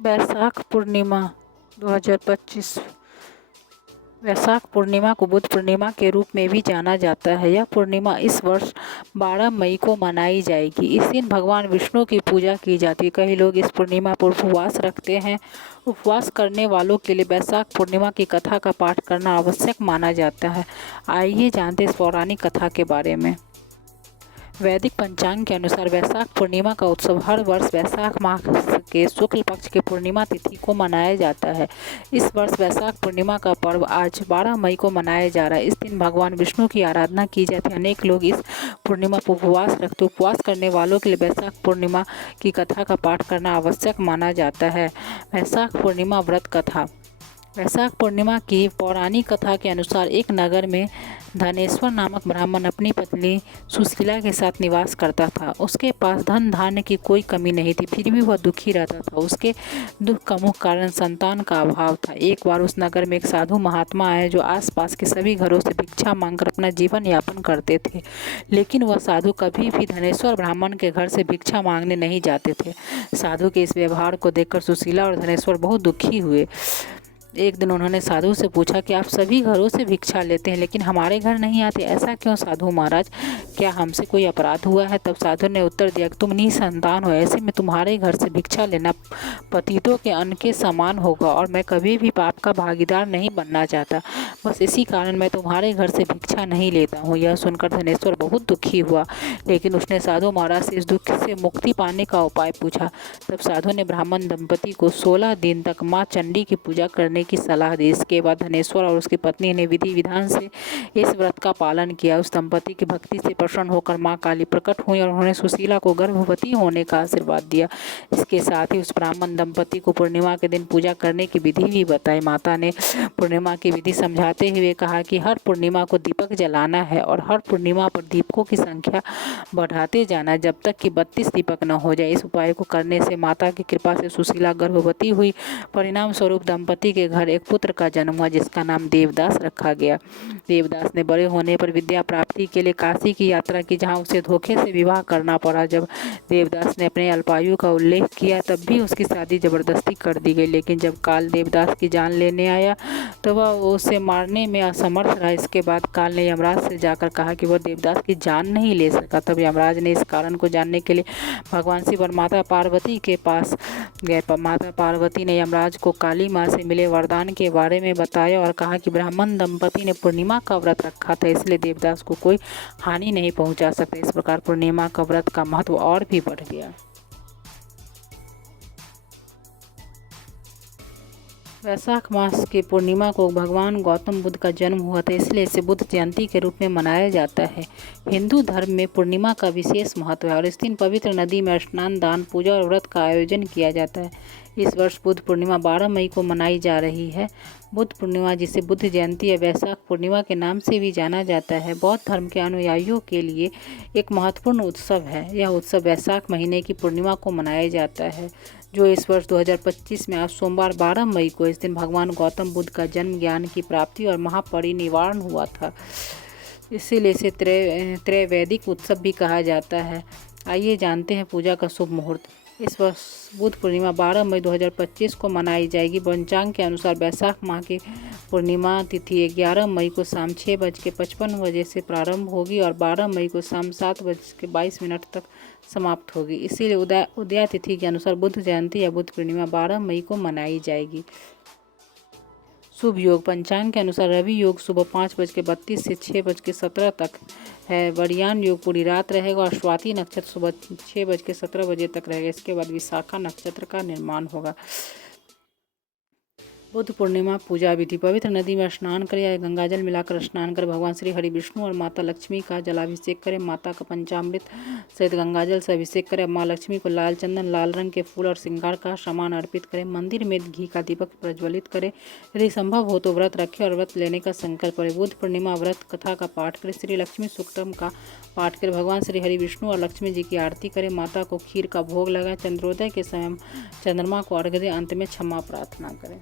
वैशाख पूर्णिमा 2025। वैशाख पूर्णिमा को बुद्ध पूर्णिमा के रूप में भी जाना जाता है। यह पूर्णिमा इस वर्ष 12 मई को मनाई जाएगी। इस दिन भगवान विष्णु की पूजा की जाती है। कई लोग इस पूर्णिमा पर उपवास रखते हैं। उपवास करने वालों के लिए वैशाख पूर्णिमा की कथा का पाठ करना आवश्यक माना जाता है। आइए जानते हैं इस पौराणिक कथा के बारे में। वैदिक पंचांग के अनुसार वैशाख पूर्णिमा का उत्सव हर वर्ष वैशाख माह के शुक्ल पक्ष की पूर्णिमा तिथि को मनाया जाता है। इस वर्ष वैशाख पूर्णिमा का पर्व आज 12 मई को मनाया जा रहा है। इस दिन भगवान विष्णु की आराधना की जाती है। अनेक लोग इस पूर्णिमा पर उपवास रखते। उपवास करने वालों के लिए वैशाख पूर्णिमा की कथा का पाठ करना आवश्यक माना जाता है। वैशाख पूर्णिमा व्रत कथा। वैशाख पूर्णिमा की पौराणिक कथा के अनुसार एक नगर में धनेश्वर नामक ब्राह्मण अपनी पत्नी सुशीला के साथ निवास करता था। उसके पास धन धान्य की कोई कमी नहीं थी, फिर भी वह दुखी रहता था। उसके दुख का मुख्य कारण संतान का अभाव था। एक बार उस नगर में एक साधु महात्मा आए जो आसपास के सभी घरों से भिक्षा मांगकर अपना जीवन यापन करते थे, लेकिन वह साधु कभी भी धनेश्वर ब्राह्मण के घर से भिक्षा मांगने नहीं जाते थे। साधु के इस व्यवहार को देखकर सुशीला और धनेश्वर बहुत दुखी हुए। एक दिन उन्होंने साधु से पूछा कि आप सभी घरों से भिक्षा लेते हैं लेकिन हमारे घर नहीं आते, ऐसा क्यों साधु महाराज? क्या हमसे कोई अपराध हुआ है? तब साधु ने उत्तर दिया कि तुम निसंतान हो, ऐसे में तुम्हारे घर से भिक्षा लेना पतितों के अन्न के समान होगा और मैं कभी भी पाप का भागीदार नहीं बनना चाहता। बस इसी कारण मैं तुम्हारे घर से भिक्षा नहीं लेता हूँ। यह सुनकर धनेश्वर बहुत दुखी हुआ, लेकिन उसने साधु महाराज से इस दुख से मुक्ति पाने का उपाय पूछा। तब साधु ने ब्राह्मण दंपति को 16 दिन तक माँ चंडी की पूजा करने की सलाह दी। इसके बाद धनेश्वर और उसकी पत्नी ने विधि विधान से इस व्रत का पालन किया। उस दंपति की भक्ति से प्रसन्न होकर मां काली प्रकट हुई और उन्होंने सुशीला को गर्भवती होने का आशीर्वाद दिया। इसके साथ ही उस ब्राह्मण दंपति को पूर्णिमा के दिन पूजा करने की विधि भी बताई। माता ने पूर्णिमा की विधि समझाते हुए कहा कि हर पूर्णिमा को दीपक जलाना है और हर पूर्णिमा पर दीपकों की संख्या बढ़ाते जाना जब तक कि 32 दीपक न हो जाए। इस उपाय को करने से माता की कृपा से सुशीला गर्भवती हुई। परिणाम स्वरूप दंपति के घर एक पुत्र का जन्म हुआ जिसका नाम देवदास रखा गया। देवदास ने बड़े होने पर विद्या प्राप्ति के लिए काशी की यात्रा की, जहां उसे धोखे से विवाह करना पड़ा। जब देवदास ने अपने अल्पायु का उल्लेख किया तब भी उसकी शादी जबरदस्ती कर दी गई, लेकिन जब काल देवदास की जान लेने आया तो वह उसे मारने में असमर्थ रहा। इसके बाद काल ने यमराज से जाकर कहा कि वह देवदास की जान नहीं ले सका। तब यमराज ने इस कारण को जानने के लिए भगवान शिव और माता पार्वती के पास गए। माता पार्वती ने यमराज को काली माँ से मिले वरदान के बारे में बताया और कहा कि ब्राह्मण दंपति ने पूर्णिमा का व्रत रखा था, इसलिए देवदास को कोई हानि नहीं पहुंचा सकता। इस प्रकार पूर्णिमा का व्रत का महत्व और भी बढ़ गया। वैशाख मास के पूर्णिमा को भगवान गौतम बुद्ध का जन्म हुआ था, इसलिए इसे बुद्ध जयंती के रूप में मनाया जाता है। हिंदू धर्म में पूर्णिमा का विशेष महत्व है और इस दिन पवित्र नदी में स्नान, दान, पूजा और व्रत का आयोजन किया जाता है। इस वर्ष बुद्ध पूर्णिमा 12 मई को मनाई जा रही है। बुद्ध पूर्णिमा, जिसे बुद्ध जयंती या वैशाख पूर्णिमा के नाम से भी जाना जाता है, बौद्ध धर्म के अनुयायियों के लिए एक महत्वपूर्ण उत्सव है। यह उत्सव वैशाख महीने की पूर्णिमा को मनाया जाता है, जो इस वर्ष 2025 में आज सोमवार 12 मई को, इस दिन भगवान गौतम बुद्ध का जन्म, ज्ञान की प्राप्ति और महापरिनिर्वाण हुआ था। इसीलिए इसे त्रैवैदिक उत्सव भी कहा जाता है। आइए जानते हैं पूजा का शुभ मुहूर्त। इस वर्ष बुद्ध पूर्णिमा 12 मई 2025 को मनाई जाएगी। पंचांग के अनुसार वैशाख माह की पूर्णिमा तिथि 11 मई को शाम 6:55 से प्रारंभ होगी और 12 मई को शाम 7:22 तक समाप्त होगी। इसीलिए उदया तिथि के अनुसार बुद्ध जयंती या बुद्ध पूर्णिमा 12 मई को मनाई जाएगी। शुभ योग पंचांग के अनुसार रवि योग सुबह 5:32 से 6:17 तक है। वरियान योग पूरी रात रहेगा और स्वाति नक्षत्र सुबह 6:17 तक रहेगा। इसके बाद विशाखा नक्षत्र का निर्माण होगा। बुद्ध पूर्णिमा पूजा विधि। पवित्र नदी में स्नान करें या गंगाजल मिलाकर स्नान करें। भगवान श्री हरि विष्णु और माता लक्ष्मी का जलाभिषेक करें। माता का पंचामृत सहित गंगाजल से अभिषेक करें। माँ लक्ष्मी को लाल चंदन, लाल रंग के फूल और श्रृंगार का सामान अर्पित करें। मंदिर में घी का दीपक प्रज्वलित करें। यदि संभव हो तो व्रत रखें और व्रत लेने का संकल्प करें। बुद्ध पूर्णिमा व्रत कथा का पाठ करें। श्री लक्ष्मी सूक्तम का पाठ करें। भगवान श्री हरि विष्णु और लक्ष्मी जी की आरती करें। माता को खीर का भोग लगाएं। चंद्रोदय के समय चंद्रमा को अर्घ्य दें। अंत में क्षमा प्रार्थना करें।